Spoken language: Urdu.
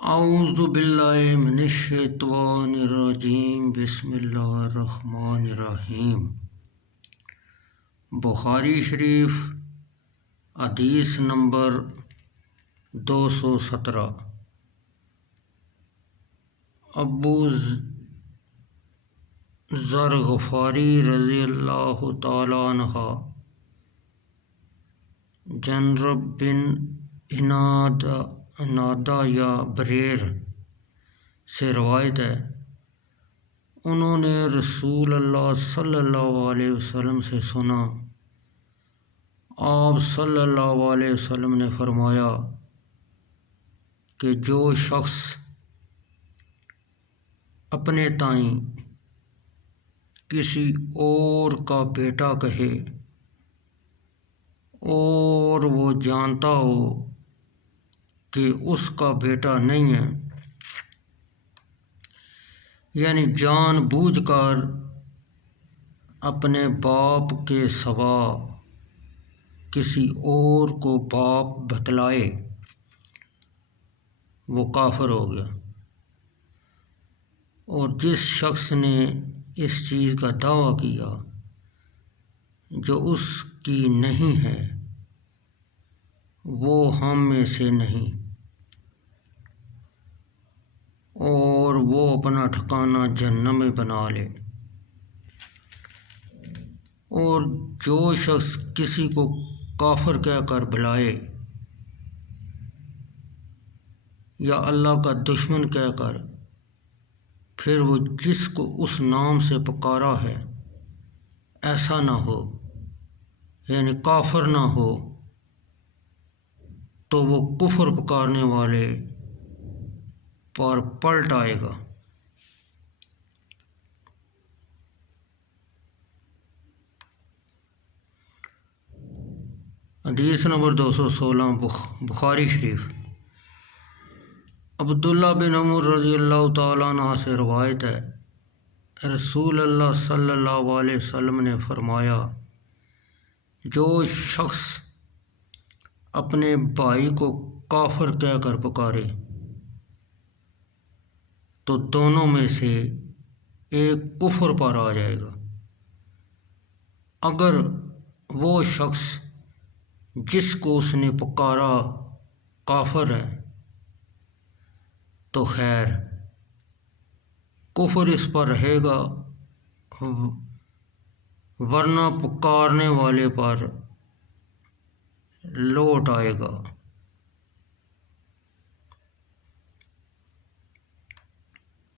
اعوذ باللہ من الشیطان الرجیم، بسم اللہ الرحمن الرحیم۔ بخاری شریف حدیث نمبر 217۔ ابو ذر غفاری رضی اللہ تعالیٰ عنہ جنرب بن انادہ یا بریر سے روایت ہے، انہوں نے رسول اللہ صلی اللہ علیہ وسلم سے سنا، آپ صلی اللہ علیہ وسلم نے فرمایا کہ جو شخص اپنے تائیں کسی اور کا بیٹا کہے اور وہ جانتا ہو کہ اس کا بیٹا نہیں ہے، یعنی جان بوجھ کر اپنے باپ کے سوا کسی اور کو باپ بتلائے، وہ کافر ہو گیا۔ اور جس شخص نے اس چیز کا دعویٰ کیا جو اس کی نہیں ہے، وہ ہم میں سے نہیں، اور وہ اپنا ٹھکانہ جہنم میں بنا لے۔ اور جو شخص کسی کو کافر کہہ کر بلائے یا اللہ کا دشمن کہہ کر، پھر وہ جس کو اس نام سے پکارا ہے ایسا نہ ہو، یعنی کافر نہ ہو، تو وہ کفر پکارنے والے پر پلٹ آئے گا۔ حدیث نمبر 216 بخاری شریف۔ عبداللہ بن عمر رضی اللہ تعالیٰ عنہ سے روایت ہے، رسول اللہ صلی اللہ علیہ وسلم نے فرمایا، جو شخص اپنے بھائی کو کافر کہہ کر پکارے تو دونوں میں سے ایک کفر پر آ جائے گا۔ اگر وہ شخص جس کو اس نے پکارا کافر ہے تو خیر، کفر اس پر رہے گا، ورنہ پکارنے والے پر لوٹ آئے گا۔